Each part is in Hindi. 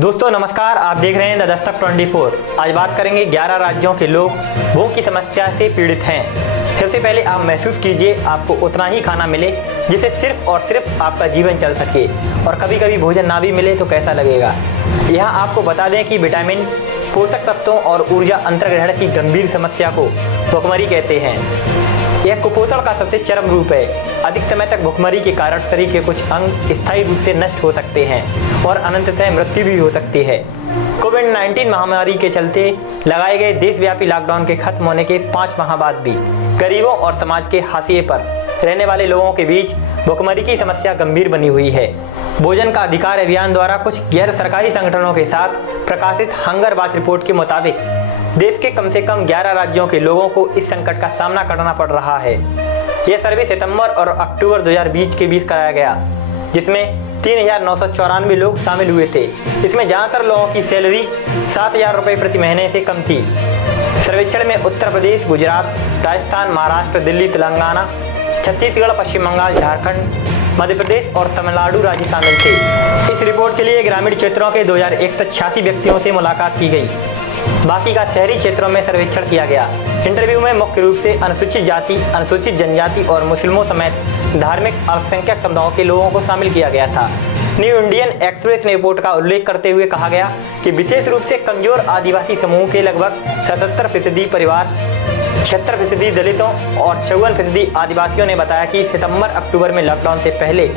दोस्तों नमस्कार, आप देख रहे हैं द दस्तक 24। आज बात करेंगे 11 राज्यों के लोग भूख की समस्या से पीड़ित हैं। सबसे पहले आप महसूस कीजिए आपको उतना ही खाना मिले जिससे सिर्फ और सिर्फ आपका जीवन चल सके, और कभी कभी भोजन ना भी मिले तो कैसा लगेगा। यहाँ आपको बता दें कि विटामिन, पोषक तत्वों और ऊर्जा अंतर्ग्रहण की गंभीर समस्या को भुखमरी कहते हैं। यह कुपोषण का सबसे चरम रूप है। अधिक समय तक भुखमरी के कारण शरीर के कुछ अंग स्थायी रूप से नष्ट हो सकते हैं और अनंततः मृत्यु भी हो सकती है। कोविड-19 महामारी के चलते लगाए गए देशव्यापी लॉकडाउन के खत्म होने के 5 माह बाद भी गरीबों और समाज के हाशिए पर रहने वाले लोगों के बीच भुखमरी की समस्या गंभीर बनी हुई है। भोजन का अधिकार अभियान द्वारा कुछ गैर सरकारी संगठनों के साथ प्रकाशित हंगर वॉच रिपोर्ट के मुताबिक देश के कम से कम 11 राज्यों के लोगों को इस संकट का सामना करना पड़ रहा है। यह सर्वे सितंबर और अक्टूबर 2020 के बीच कराया गया, जिसमें 3,994 लोग शामिल हुए थे। इसमें ज़्यादातर लोगों की सैलरी 7,000 रुपये प्रति महीने से कम थी। सर्वेक्षण में उत्तर प्रदेश, गुजरात, राजस्थान, महाराष्ट्र, दिल्ली, तेलंगाना, छत्तीसगढ़, पश्चिम बंगाल, झारखंड, मध्य प्रदेश और तमिलनाडु राज्य शामिल थे। इस रिपोर्ट के लिए ग्रामीण क्षेत्रों के 2,186 व्यक्तियों से मुलाकात की गई। बाकी का शहरी क्षेत्रों में सर्वेक्षण किया गया। इंटरव्यू में मुख्य रूप से अनुसूचित जाति, अनुसूचित जनजाति और मुस्लिमों समेत धार्मिक अल्पसंख्यक समुदायों के लोगों को शामिल किया गया था। न्यू इंडियन एक्सप्रेस ने रिपोर्ट का उल्लेख करते हुए कहा गया कि विशेष रूप से कमजोर आदिवासी समूह के लगभग 77% परिवार, 76% दलितों और 54% आदिवासियों ने बताया कि सितंबर-अक्टूबर में लॉकडाउन से पहले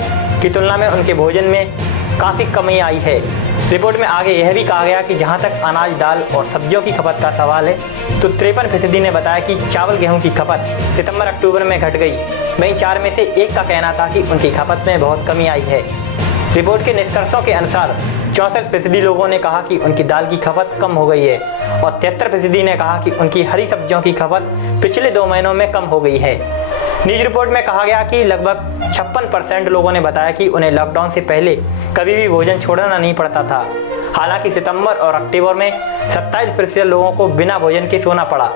की तुलना में उनके भोजन में काफ़ी कमी आई है। रिपोर्ट में आगे यह भी कहा गया कि जहां तक अनाज, दाल और सब्जियों की खपत का सवाल है तो 53% ने बताया कि चावल गेहूं की खपत सितंबर-अक्टूबर में घट गई। वहीं 4 में से 1 का कहना था कि उनकी खपत में बहुत कमी आई है। रिपोर्ट के निष्कर्षों के अनुसार 64% लोगों ने कहा कि उनकी दाल की खपत कम हो गई है और 73% ने कहा कि उनकी हरी सब्जियों की खपत पिछले 2 महीनों में कम हो गई है। न्यूज रिपोर्ट में कहा गया कि लगभग 56% लोगों ने बताया कि उन्हें लॉकडाउन से पहले कभी भी भोजन छोड़ना नहीं पड़ता था। हालांकि सितंबर और अक्टूबर में 27% लोगों को बिना भोजन के सोना पड़ा।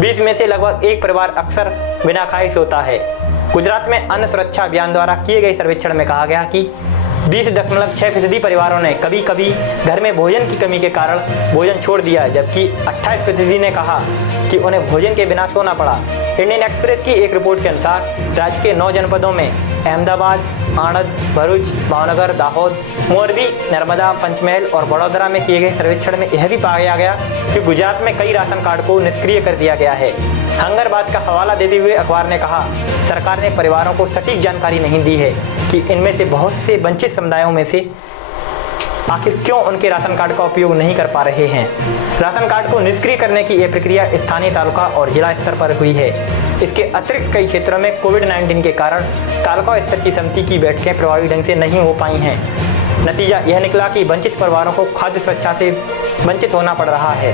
20 में से लगभग 1 परिवार अक्सर बिना खाए सोता है। गुजरात में अन्न सुरक्षा अभियान द्वारा किए गए सर्वेक्षण में कहा गया कि 20.6% परिवारों ने कभी कभी घर में भोजन की कमी के कारण भोजन छोड़ दिया, जबकि 28% ने कहा कि उन्हें भोजन के बिना सोना पड़ा। इंडियन एक्सप्रेस की एक रिपोर्ट के अनुसार राज्य के 9 जनपदों में अहमदाबाद, आणंद, भरूच, भावनगर, दाहोद, मोरबी, नर्मदा, पंचमहल और बड़ौदा में किए गए सर्वेक्षण में यह भी पाया गया कि गुजरात में कई राशन कार्ड को निष्क्रिय कर दिया गया है। हंगर वॉच का हवाला देते हुए अखबार ने कहा, सरकार ने परिवारों को सटीक जानकारी नहीं दी है कि इनमें से बहुत से वंचित समुदायों में से आखिर क्यों उनके राशन कार्ड का उपयोग नहीं कर पा रहे हैं। राशन कार्ड को निष्क्रिय करने की यह प्रक्रिया स्थानीय, तालुका और जिला स्तर पर हुई है। इसके अतिरिक्त कई क्षेत्रों में कोविड-19 के कारण तालुका स्तर की समिति की बैठकें प्रभावी ढंग से नहीं हो पाई हैं। नतीजा यह निकला कि वंचित परिवारों को खाद्य सुरक्षा से वंचित होना पड़ रहा है।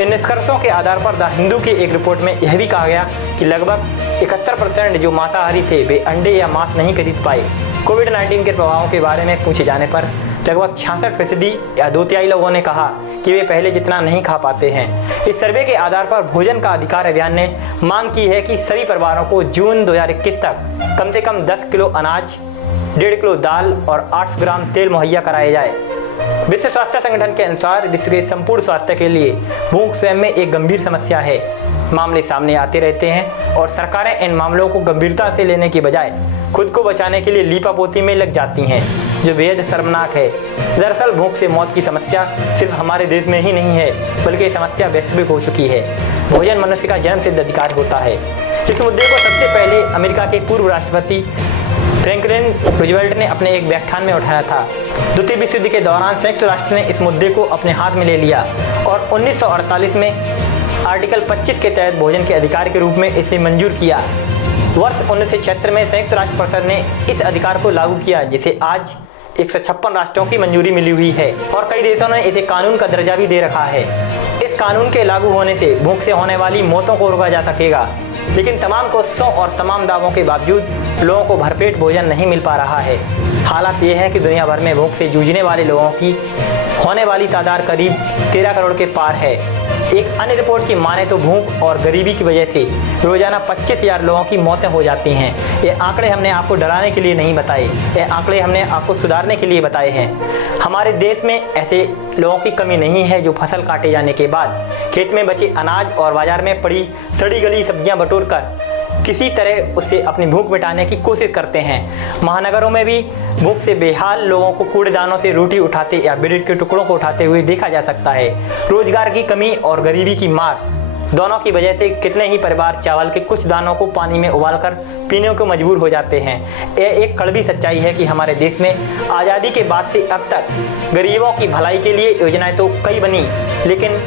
इन निष्कर्षों के आधार पर द हिंदू की एक रिपोर्ट में यह भी कहा गया कि लगभग 71% जो मांसाहारी थे वे अंडे या मांस नहीं खरीद पाए। कोविड-19 के प्रभावों के बारे में पूछे जाने पर लगभग 66% या 2/3 लोगों ने कहा कि वे पहले जितना नहीं खा पाते हैं। इस सर्वे के आधार पर भोजन का अधिकार अभियान ने मांग की है कि सभी परिवारों को जून 2021 तक कम से कम 10 किलो अनाज, 1.5 किलो दाल और 800 ग्राम तेल मुहैया कराया जाए। विश्व स्वास्थ्य संगठन के अनुसार विश्व के संपूर्ण स्वास्थ्य के लिए भूख स्वयं में एक गंभीर समस्या है। मामले सामने आते रहते हैं और सरकारें इन मामलों को गंभीरता से लेने की बजाय खुद को बचाने के लिए लीपापोती में लग जाती हैं, जो बेहद शर्मनाक है। दरअसल भूख से मौत की समस्या सिर्फ हमारे देश में ही नहीं है, बल्कि समस्या वैश्विक हो चुकी है। भोजन मनुष्य का जन्मसिद्ध अधिकार होता है। इस मुद्दे को सबसे पहले अमेरिका के पूर्व राष्ट्रपति फ्रैंकलिन रूजवेल्ट ने अपने एक व्याख्यान में उठाया था। द्वितीय विश्व युद्ध के दौरान संयुक्त राष्ट्र ने इस मुद्दे को अपने हाथ में ले लिया और 1948 में आर्टिकल 25 के तहत भोजन के अधिकार के रूप में इसे मंजूर किया। वर्ष 1976 में संयुक्त राष्ट्र परिषद ने इस अधिकार को लागू किया, जिसे आज 156 राष्ट्रों की मंजूरी मिली हुई है और कई देशों ने इसे कानून का दर्जा भी दे रखा है। इस कानून के लागू होने से भूख से होने वाली मौतों को रोका जा सकेगा, लेकिन तमाम कोशिशों और तमाम दावों के बावजूद लोगों को भरपेट भोजन नहीं मिल पा रहा है। हालात ये है कि दुनिया भर में भूख से जूझने वाले लोगों की होने वाली तादाद करीब 13 करोड़ के पार है। एक अन्य रिपोर्ट की माने तो भूख और गरीबी की वजह से रोजाना 25,000 लोगों की मौतें हो जाती हैं। ये आंकड़े हमने आपको डराने के लिए नहीं बताए, ये आंकड़े हमने आपको सुधारने के लिए बताए हैं। हमारे देश में ऐसे लोगों की कमी नहीं है जो फसल काटे जाने के बाद खेत में बचे अनाज और बाजार में पड़ी सड़ी गली सब्जियां बटोर कर किसी तरह उससे अपनी भूख मिटाने की कोशिश करते हैं। महानगरों में भी भूख से बेहाल लोगों को कूड़ेदानों से रोटी उठाते या ब्रेड के टुकड़ों को उठाते हुए देखा जा सकता है। रोजगार की कमी और गरीबी की मार दोनों की वजह से कितने ही परिवार चावल के कुछ दानों को पानी में उबालकर पीने को मजबूर हो जाते हैं। यह एक कड़वी सच्चाई है कि हमारे देश में आज़ादी के बाद से अब तक गरीबों की भलाई के लिए योजनाएं तो कई बनी, लेकिन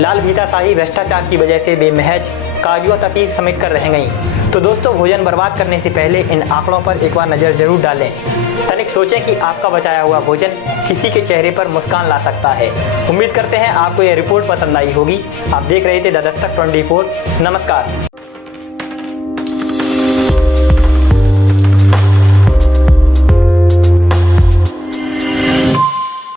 लाल फीताशाही भ्रष्टाचार की वजह से वे महज कागजों तक ही समेट कर रह गईं। तो दोस्तों, भोजन बर्बाद करने से पहले इन आंकड़ों पर एक बार नज़र जरूर डालें। तनिक सोचें कि आपका बचाया हुआ भोजन किसी के चेहरे पर मुस्कान ला सकता है। उम्मीद करते हैं आपको यह रिपोर्ट पसंद आई होगी। आप देख रहे थे द दस्तक 24। नमस्कार।